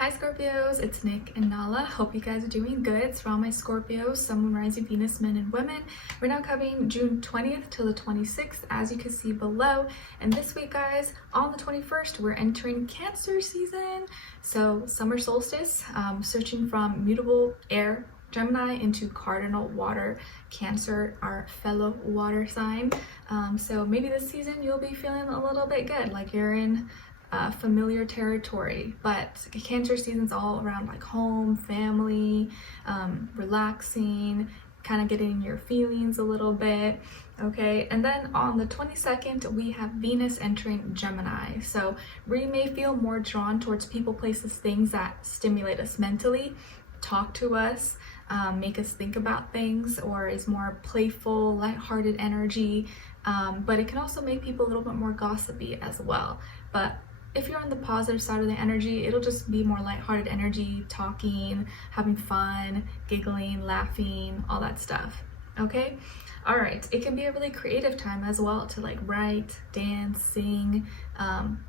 Hi Scorpios, it's Nick and Nala. Hope you guys are doing good. It's for all my Scorpios, Sun, Moon, Rising, Venus, men and women. We're now covering June 20th till the 26th, as you can see below. And this week, guys, on the 21st, we're entering Cancer season. So summer solstice, switching from mutable air Gemini into cardinal water Cancer, our fellow water sign. So maybe this season you'll be feeling a little bit good, like you're in familiar territory. But Cancer season's all around like home, family, relaxing, kind of getting in your feelings a little bit. Okay, and then on the 22nd we have Venus entering Gemini, so we may feel more drawn towards people, places, things that stimulate us mentally, talk to us, make us think about things, or is more playful, lighthearted energy. But it can also make people a little bit more gossipy as well. But if you're on the positive side of the energy, it'll just be more lighthearted energy, talking, having fun, giggling, laughing, all that stuff. Okay? All right. It can be a really creative time as well to like write, dance, sing,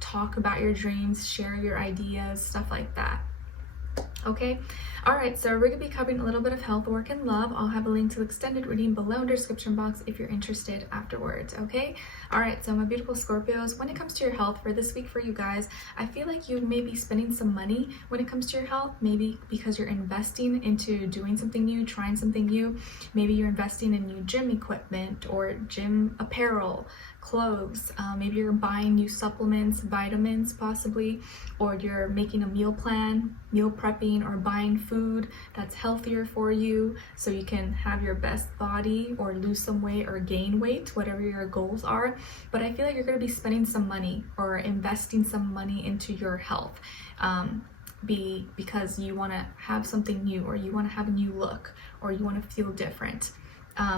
talk about your dreams, share your ideas, stuff like that. Okay, all right, so we're gonna be covering a little bit of health, work, and love. I'll have a link to the extended reading below in the description box if you're interested afterwards. Okay, all right, so my beautiful Scorpios, when it comes to your health for this week for you guys, I feel like you may be spending some money when it comes to your health, maybe because you're investing into doing something new, trying something new. Maybe you're investing in new gym equipment or gym apparel, clothes. Maybe you're buying new supplements, vitamins possibly, or you're making a meal plan, meal prepping, or buying food that's healthier for you so you can have your best body or lose some weight or gain weight, whatever your goals are. But I feel like you're going to be spending some money or investing some money into your health, because you want to have something new, or you want to have a new look, or you want to feel different.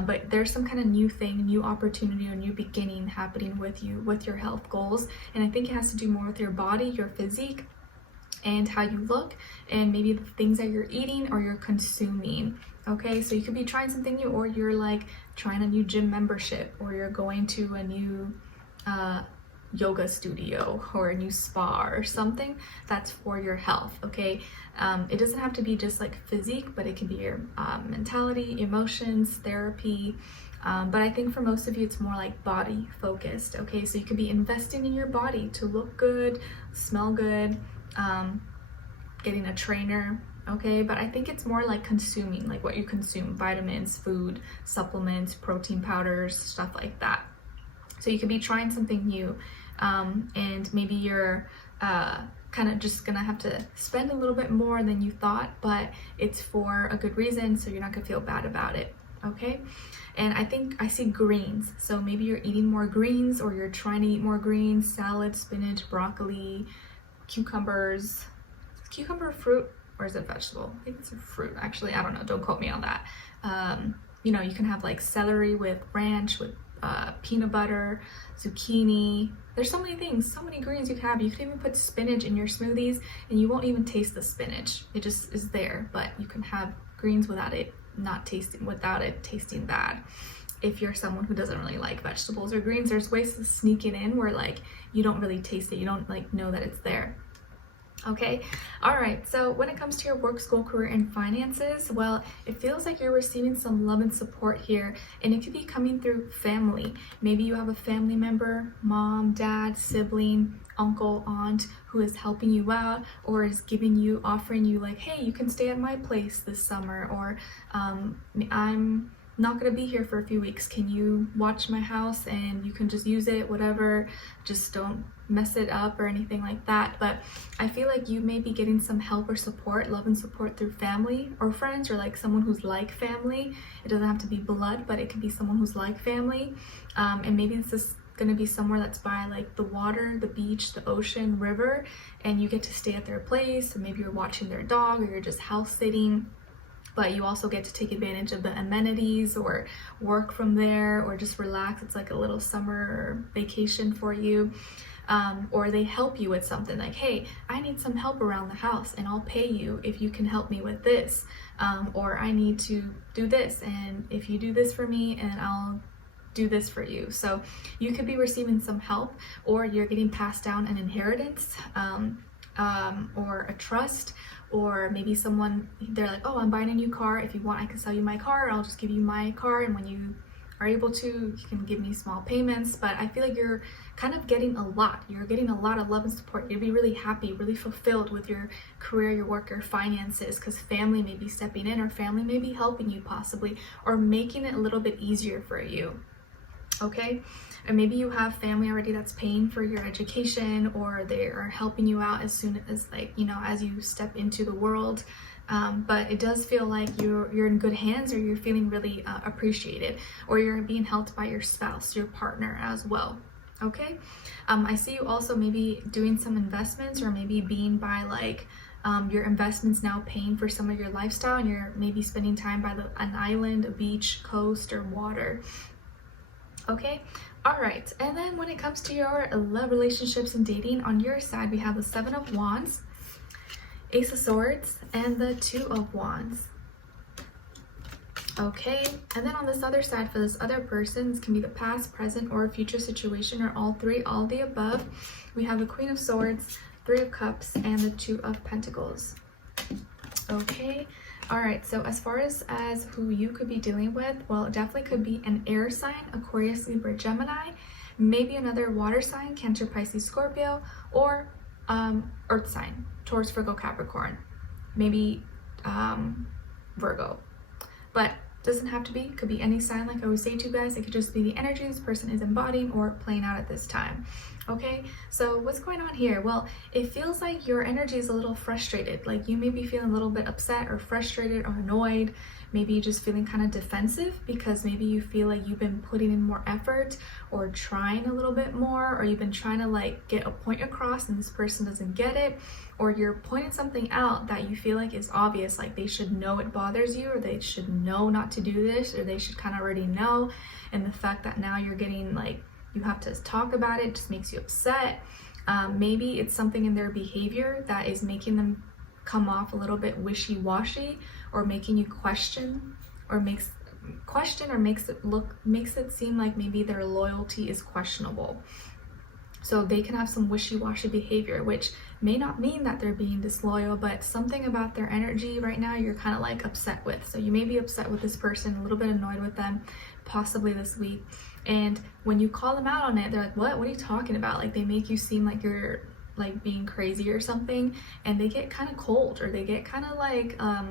But there's some kind of new thing, new opportunity, or new beginning happening with you, with your health goals. And I think it has to do more with your body, your physique, and how you look, and maybe the things that you're eating or you're consuming. Okay, so you could be trying something new, or you're like trying a new gym membership, or you're going to a new yoga studio or a new spa or something that's for your health. Okay, it doesn't have to be just like physique, but it can be your mentality, emotions, therapy. But I think for most of you it's more like body focused. Okay, so you could be investing in your body to look good, smell good, getting a trainer. Okay, but I think it's more like consuming, like what you consume, vitamins, food, supplements, protein powders, stuff like that. So you could be trying something new, and maybe you're kind of just gonna have to spend a little bit more than you thought, but it's for a good reason, so you're not gonna feel bad about it. Okay, and I think I see greens, so maybe you're eating more greens, or you're trying to eat more greens, salad, spinach, broccoli, cucumbers. Is cucumber fruit or is it vegetable? I think it's a fruit, actually. I don't know, don't quote me on that. You know, you can have like celery with ranch, with peanut butter, zucchini. There's so many things, so many greens you can have. You can even put spinach in your smoothies and you won't even taste the spinach. It just is there, but you can have greens without it tasting bad. If you're someone who doesn't really like vegetables or greens, there's ways to sneak it in where like you don't really taste it, you don't like know that it's there. Okay, all right, so when it comes to your work, school, career, and finances, well, it feels like you're receiving some love and support here, and it could be coming through family. Maybe you have a family member, mom, dad, sibling, uncle, aunt, who is helping you out, or is offering you like, hey, you can stay at my place this summer, or I'm not gonna be here for a few weeks, can you watch my house and you can just use it, whatever, just don't mess it up or anything like that. But I feel like you may be getting some help or support, love and support through family or friends, or like someone who's like family. It doesn't have to be blood, but it could be someone who's like family, and maybe this is going to be somewhere that's by like the water, the beach, the ocean, river, and you get to stay at their place, or maybe you're watching their dog, or you're just house sitting, but you also get to take advantage of the amenities or work from there, or just relax. It's like a little summer vacation for you. Or they help you with something like, hey, I need some help around the house and I'll pay you if you can help me with this. Or I need to do this, and if you do this for me, and I'll do this for you. So you could be receiving some help, or you're getting passed down an inheritance. or a trust, or maybe someone, they're like, oh, I'm buying a new car. If you want, I can sell you my car. I'll just give you my car. And when you are able to, you can give me small payments. But I feel like you're kind of getting a lot. You're getting a lot of love and support. You'll be really happy, really fulfilled with your career, your work, your finances, because family may be stepping in, or family may be helping you possibly, or making it a little bit easier for you. Okay, and maybe you have family already that's paying for your education, or they are helping you out as soon as, like, you know, as you step into the world. But it does feel like you're in good hands, or you're feeling really appreciated, or you're being helped by your spouse, your partner as well. Okay, I see you also maybe doing some investments, or maybe being by like your investments now paying for some of your lifestyle, and you're maybe spending time by an island, a beach, coast, or water. Okay, all right. And then when it comes to your love, relationships, and dating, on your side, we have the 7 of Wands, Ace of Swords, and the 2 of Wands. Okay, and then on this other side, for this other person, this can be the past, present, or future situation, or all three, all the above. We have the Queen of Swords, 3 of Cups, and the 2 of Pentacles. Okay. All right, so as far as who you could be dealing with, well, it definitely could be an air sign, Aquarius, Libra, Gemini, maybe another water sign, Cancer, Pisces, Scorpio, or earth sign, Taurus, Virgo, Capricorn, maybe Virgo. But doesn't have to be, could be any sign. Like I always say to you guys, it could just be the energy this person is embodying or playing out at this time. Okay, so what's going on here? Well, it feels like your energy is a little frustrated. Like you may be feeling a little bit upset or frustrated or annoyed. Maybe you're just feeling kind of defensive because maybe you feel like you've been putting in more effort or trying a little bit more, or you've been trying to like get a point across and this person doesn't get it, or you're pointing something out that you feel like is obvious, like they should know it bothers you, or they should know not to do this, or they should kind of already know. And the fact that now you're getting like, you have to talk about it just makes you upset. Maybe it's something in their behavior that is making them come off a little bit wishy-washy, or making you question, or makes it seem like maybe their loyalty is questionable. So they can have some wishy-washy behavior, which may not mean that they're being disloyal, but something about their energy right now you're kind of like upset with. So you may be upset with this person, a little bit annoyed with them, possibly this week. And when you call them out on it, they're like, what are you talking about? Like they make you seem like you're like being crazy or something, and they get kind of cold, or they get kind of like a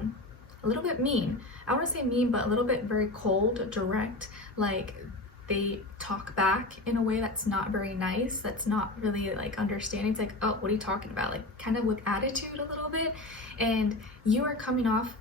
little bit mean. I want to say mean, but a little bit very cold, direct. Like they talk back in a way that's not very nice, that's not really like understanding. It's like, oh, what are you talking about? Like kind of with attitude a little bit. And you are coming off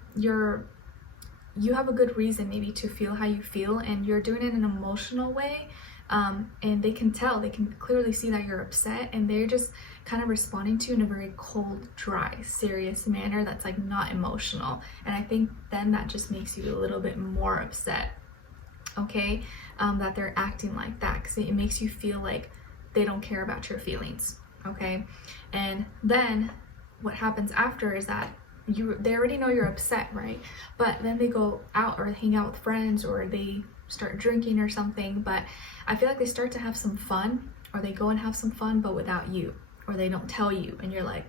you have a good reason maybe to feel how you feel, and you're doing it in an emotional way. And they can tell, they can clearly see that you're upset, and they're just kind of responding to you in a very cold, dry, serious manner that's like not emotional. And I think then that just makes you a little bit more upset. Okay, that they're acting like that, because it makes you feel like they don't care about your feelings. Okay, and then what happens after is that they already know you're upset, right? But then they go out or hang out with friends, or they start drinking or something. But I feel like they start to have some fun, or they go and have some fun but without you, or they don't tell you, and you're like,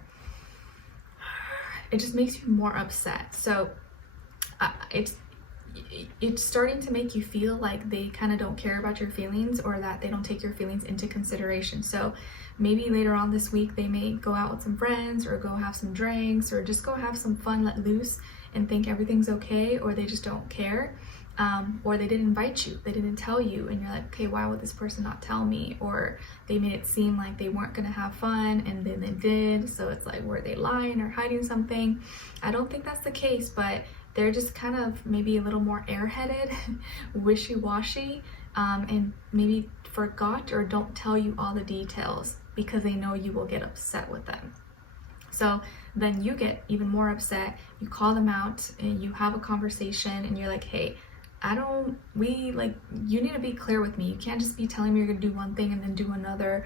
it just makes you more upset. So it's starting to make you feel like they kind of don't care about your feelings, or that they don't take your feelings into consideration. So maybe later on this week they may go out with some friends, or go have some drinks, or just go have some fun, let loose, and think everything's okay, or they just don't care. Or they didn't invite you, they didn't tell you, and you're like, okay, why would this person not tell me? Or they made it seem like they weren't gonna have fun, and then they did. So it's like, were they lying or hiding something? I don't think that's the case, but they're just kind of maybe a little more airheaded, wishy-washy, and maybe forgot or don't tell you all the details because they know you will get upset with them. So then you get even more upset, you call them out, and you have a conversation, and you're like, hey, you need to be clear with me. You can't just be telling me you're gonna do one thing and then do another,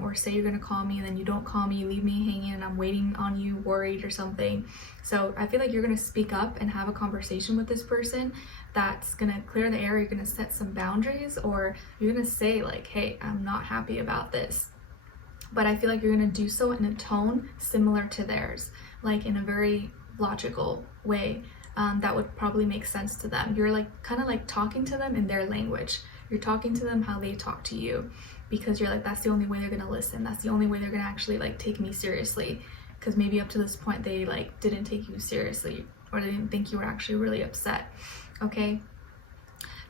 or say you're gonna call me and then you don't call me, you leave me hanging, and I'm waiting on you, worried or something. So I feel like you're gonna speak up and have a conversation with this person that's gonna clear the air. You're gonna set some boundaries, or you're gonna say like, hey, I'm not happy about this. but I feel like you're gonna do so in a tone similar to theirs, like in a very logical way. That would probably make sense to them. You're like kind of like talking to them in their language. You're talking to them how they talk to you, because you're like, that's the only way they're gonna listen. That's the only way they're gonna actually like take me seriously. Because maybe up to this point they like didn't take you seriously, or they didn't think you were actually really upset. Okay.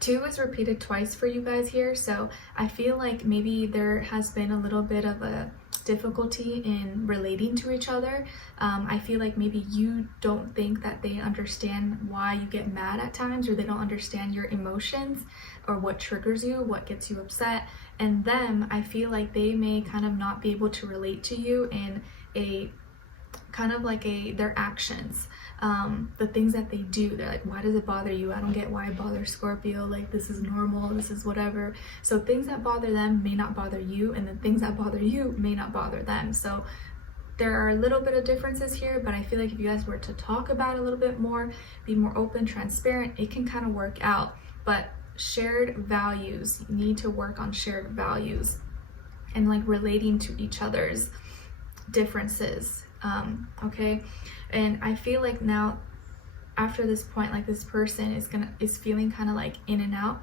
2 is repeated twice for you guys here, so I feel like maybe there has been a little bit of a difficulty in relating to each other. I feel like maybe you don't think that they understand why you get mad at times, or they don't understand your emotions or what triggers you, what gets you upset. And them, I feel like they may kind of not be able to relate to you in a kind of like their actions, the things that they do. They're like, why does it bother you? I don't get why it bothers Scorpio. Like, this is normal, this is whatever. So things that bother them may not bother you, and the things that bother you may not bother them. So there are a little bit of differences here, but I feel like if you guys were to talk about it a little bit more, be more open, transparent, it can kind of work out. But shared values, you need to work on shared values and like relating to each other's differences. Okay. And I feel like now after this point, like this person is feeling kind of like in and out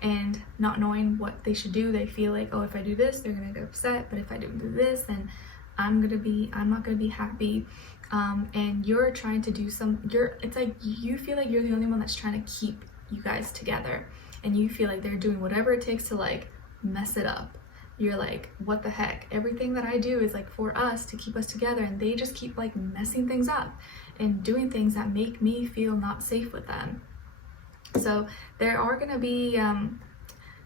and not knowing what they should do. They feel like, oh, if I do this, they're gonna get upset, but if I don't do this, then I'm not gonna be happy. And you're trying to do it's like you feel like you're the only one that's trying to keep you guys together, and you feel like they're doing whatever it takes to like mess it up. You're like, what the heck? Everything that I do is like for us to keep us together, and they just keep like messing things up and doing things that make me feel not safe with them. So there are gonna be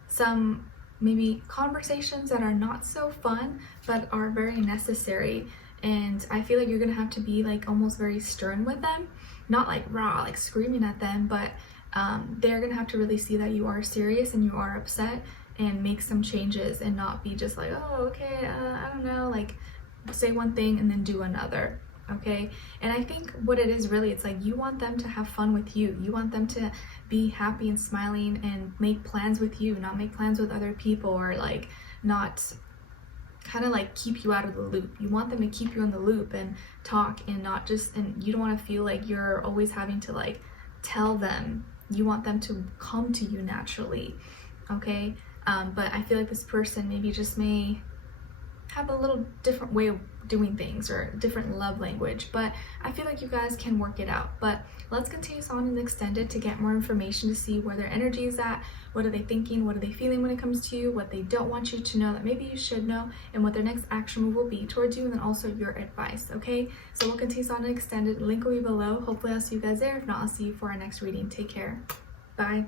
some maybe conversations that are not so fun, but are very necessary. And I feel like you're gonna have to be like almost very stern with them, not like raw, like screaming at them, but they're gonna have to really see that you are serious and you are upset, and make some changes, and not be just like, oh, okay, I don't know, like say one thing and then do another. Okay. And I think what it is really, it's like you want them to have fun with you. You want them to be happy and smiling and make plans with you, not make plans with other people, or like not kind of like keep you out of the loop. You want them to keep you in the loop and talk, and not just, and you don't want to feel like you're always having to like tell them. You want them to come to you naturally. Okay. But I feel like this person maybe just may have a little different way of doing things, or different love language, but I feel like you guys can work it out. But let's continue on in the extended to get more information, to see where their energy is at, what are they thinking, what are they feeling when it comes to you, what they don't want you to know that maybe you should know, and what their next action move will be towards you, and then also your advice. Okay, so we'll continue on in extended. Link will be below. Hopefully I'll see you guys there. If not, I'll see you for our next reading. Take care. Bye.